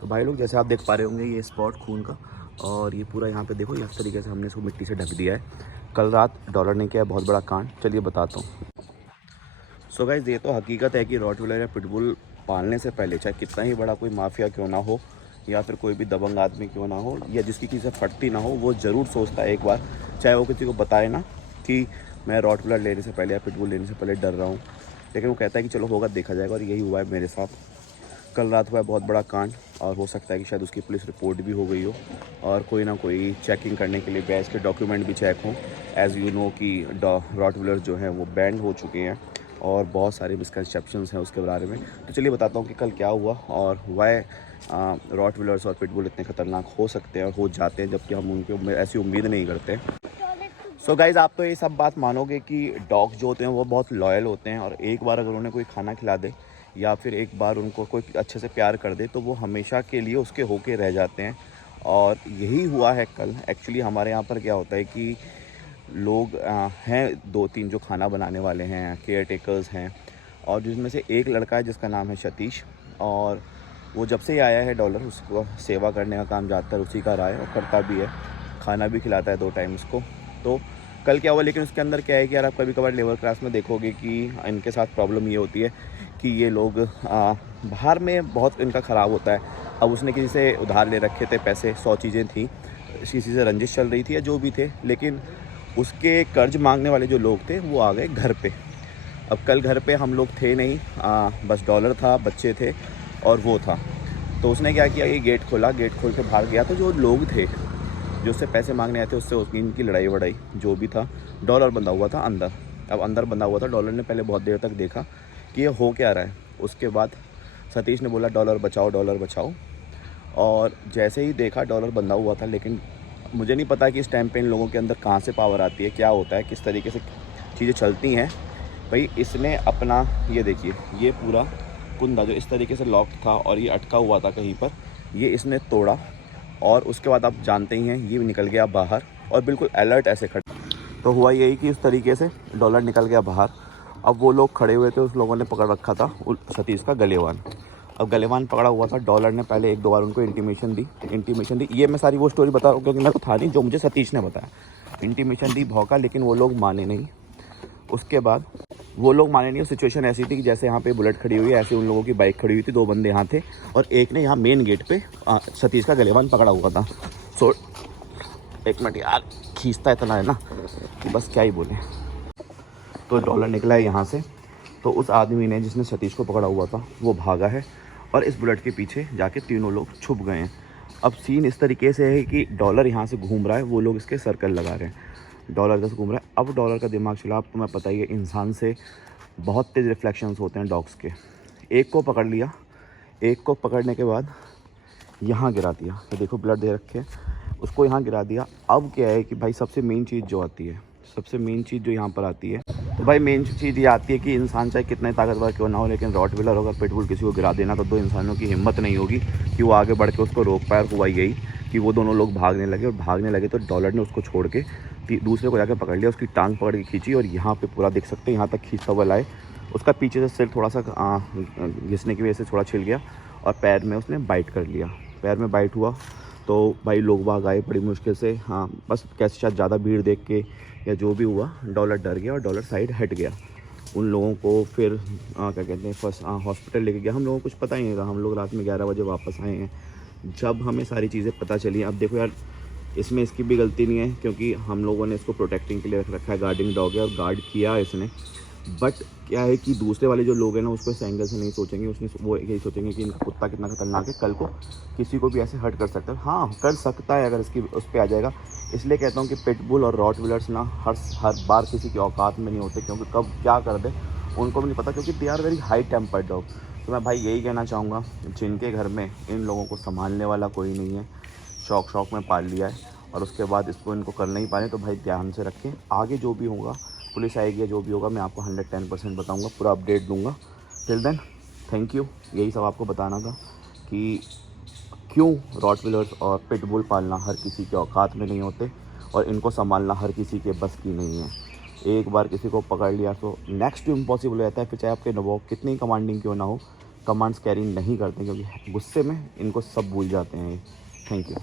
तो भाई लोग जैसे आप देख पा रहे होंगे ये स्पॉट खून का, और ये पूरा यहाँ पे देखो इस तरीके से हमने इसको मिट्टी से ढक दिया है। कल रात डॉलर ने किया बहुत बड़ा कांड, चलिए बताता हूँ। सो गाइस ये तो हकीकत है कि रॉटविलर या पिटबुल पालने से पहले चाहे कितना ही बड़ा कोई माफिया क्यों ना हो या फिर कोई भी दबंग आदमी क्यों ना हो या जिसकी किसी से फटती ना हो, वो ज़रूर सोचता है एक बार, चाहे वो किसी को बताए ना कि मैं रॉटविलर लेने से पहले या पिटबुल लेने से पहले डर रहा हूँ, लेकिन वो कहता है कि चलो होगा देखा जाएगा। और यही हुआ है मेरे साथ। कल रात हुआ है बहुत बड़ा कांड, और हो सकता है कि शायद उसकी पुलिस रिपोर्ट भी हो गई हो और कोई ना कोई चेकिंग करने के लिए बैच के डॉक्यूमेंट भी चेक हों। एज़ यू नो कि रॉटविलर्स जो हैं वो बैंड हो चुके हैं और बहुत सारे मिसकंसेप्शंस हैं उसके बारे में। तो चलिए बताता हूँ कि कल क्या हुआ और वाई रॉटविलर्स और पिटबुल इतने ख़तरनाक हो सकते हैं और हो जाते हैं, जबकि हम उनके ऐसी उम्मीद नहीं करते। सो गाइज़ आप तो ये सब बात मानोगे कि डॉग्स जो होते हैं वो बहुत लॉयल होते हैं, और एक बार अगर उन्हें कोई खाना खिला दे या फिर एक बार उनको कोई अच्छे से प्यार कर दे तो वो हमेशा के लिए उसके होके रह जाते हैं। और यही हुआ है कल। एक्चुअली हमारे यहाँ पर क्या होता है कि लोग हैं 2-3 जो खाना बनाने वाले हैं, केयर टेकर्स हैं, और जिसमें से एक लड़का है जिसका नाम है सतीश, और वो जब से ही आया है डॉलर उसको सेवा करने का काम ज़्यादातर उसी का रहा है और करता भी है, खाना भी खिलाता है 2 टाइम उसको। तो कल क्या हुआ, लेकिन उसके अंदर क्या है कि यार आप कभी कभार लेबर क्लास में देखोगे कि इनके साथ प्रॉब्लम ये होती है कि ये लोग बाहर में बहुत इनका ख़राब होता है। अब उसने किसी से उधार ले रखे थे पैसे, 100 चीज़ें थी, किसी से रंजिश चल रही थी या जो भी थे, लेकिन उसके कर्ज मांगने वाले जो लोग थे वो आ गए घर पे। अब कल घर पे हम लोग थे नहीं, बस डॉलर था, बच्चे थे और वो था। तो उसने क्या किया, ये गेट खोला, गेट खोल के बाहर गया। तो जो लोग थे जो उससे पैसे मांगने आए थे उससे उसकी इनकी लड़ाई वड़ाई जो भी था। डॉलर बंधा हुआ था अंदर। अब अंदर बंधा हुआ था, डॉलर ने पहले बहुत देर तक देखा कि ये हो क्या रहा है। उसके बाद सतीश ने बोला डॉलर बचाओ, डॉलर बचाओ। और जैसे ही देखा डॉलर बंधा हुआ था, लेकिन मुझे नहीं पता कि इस टाइम पे इन लोगों के अंदर कहाँ से पावर आती है, क्या होता है, किस तरीके से चीज़ें चलती हैं। भाई इसने अपना ये देखिए, ये पूरा कुंदा जो इस तरीके से लॉक था और ये अटका हुआ था कहीं पर, ये इसने तोड़ा। और उसके बाद आप जानते ही हैं ये निकल गया बाहर और बिल्कुल अलर्ट ऐसे खड़ा। तो हुआ यही कि इस तरीके से डॉलर निकल गया बाहर। अब वो लोग खड़े हुए थे, उस लोगों ने पकड़ रखा था सतीश का गलेवान। अब गलेवान पकड़ा हुआ था। डॉलर ने पहले 1-2 बार उनको इंटीमेशन दी। ये मैं सारी वो स्टोरी बता रहा हूँ क्योंकि मेरे को था नहीं, जो मुझे सतीश ने बताया। इंटीमेशन दी, भौंका, लेकिन वो लोग माने नहीं। उसके बाद वो लोग माने नहीं। सिचुएशन ऐसी थी कि जैसे यहाँ पे बुलेट खड़ी हुई है ऐसे उन लोगों की बाइक खड़ी हुई थी, 2 बंदे यहाँ थे और एक ने यहाँ मेन गेट पे सतीश का गलेवान पकड़ा हुआ था। सो एक मिनट यार, खींचता इतना है ना कि बस क्या ही बोले। तो डॉलर निकला है यहाँ से। तो उस आदमी ने जिसने सतीश को पकड़ा हुआ था वो भागा है और इस बुलेट के पीछे जाके तीनों लोग छुप गए हैं। अब सीन इस तरीके से है कि डॉलर यहाँ से घूम रहा है, वो लोग इसके सर्कल लगा रहे हैं। डॉलर इधर से घूम रहा है। अब डॉलर का दिमाग चला। अब तुम्हें पता ही है इंसान से बहुत तेज़ रिफ्लेक्शंस होते हैं डॉग्स के। एक को पकड़ लिया, एक को पकड़ने के बाद यहाँ गिरा दिया। तो देखो ब्लड दे रखे हैं, उसको यहाँ गिरा दिया। अब क्या है कि भाई सबसे मेन चीज़ जो आती है, सबसे मेन चीज़ जो यहाँ पर आती है, तो भाई मेन चीज़ ये आती है कि इंसान चाहे कितना ताकतवर क्यों ना हो, लेकिन रॉटविलर अगर पिटबुल किसी को गिरा देना तो 2 इंसानों की हिम्मत नहीं होगी कि वो आगे बढ़ के उसको रोक पाए। और हुआ यही कि वो दोनों लोग भागने लगे, और भागने लगे तो डॉलर ने उसको छोड़ के दूसरे को जाकर पकड़ लिया, उसकी टांग पकड़ के खींची और यहाँ पे पूरा देख सकते हैं यहाँ तक खींचता हुआ लाए। उसका पीछे से सिर थोड़ा सा घिसने की वजह से थोड़ा छिल गया और पैर में उसने बाइट कर लिया। पैर में बाइट हुआ तो भाई लोग भाग आए बड़ी मुश्किल से। हाँ बस कैसे शायद ज़्यादा भीड़ देख के या जो भी हुआ, डॉलर डर गया और डॉलर साइड हट गया। उन लोगों को फिर क्या कहते हैं फर्स्ट हॉस्पिटल लेके गया। हम लोगों को कुछ पता ही नहीं था, हम लोग रात में 11 बजे वापस आए हैं जब हमें सारी चीज़ें पता चली। अब देखो यार, इसमें इसकी भी गलती नहीं है क्योंकि हम लोगों ने इसको प्रोटेक्टिंग के लिए रख रखा है, गार्डिंग डॉग है और गार्ड किया इसने। बट क्या है कि दूसरे वाले जो लोग हैं ना उसको इस एंगल से नहीं सोचेंगे, उसने वो यही सोचेंगे कि इनका कुत्ता कितना खतरनाक है, कल को किसी को भी ऐसे हर्ट कर सकता है। हाँ कर सकता है अगर इसकी उस पर आ जाएगा। इसलिए कहता हूँ कि पिटबुल और रॉटविलर्स ना हर बार किसी की औकात में नहीं होते, क्योंकि कब क्या कर दे उनको भी नहीं पता, क्योंकि they are very high tempered dog. तो मैं भाई यही कहना चाहूँगा, जिनके घर में इन लोगों को संभालने वाला कोई नहीं है, शौक में पाल लिया है और उसके बाद इसको इनको कर नहीं पाए, तो भाई ध्यान से रखें। आगे जो भी होगा, पुलिस आएगी, जो भी होगा मैं आपको 110% बताऊंगा, पूरा अपडेट दूंगा। Till then thank you. यही सब आपको बताना था कि क्यों रॉटविलर्स और पिटबुल पालना हर किसी के औकात में नहीं होते और इनको संभालना हर किसी के बस की नहीं है। एक बार किसी को पकड़ लिया तो नेक्स्ट इम्पॉसिबल हो जाता है, फिर चाहे आपके डॉग कितनी कमांडिंग क्यों ना हो, कमांड्स कैरी नहीं करते क्योंकि गुस्से में इनको सब भूल जाते हैं। Thank you.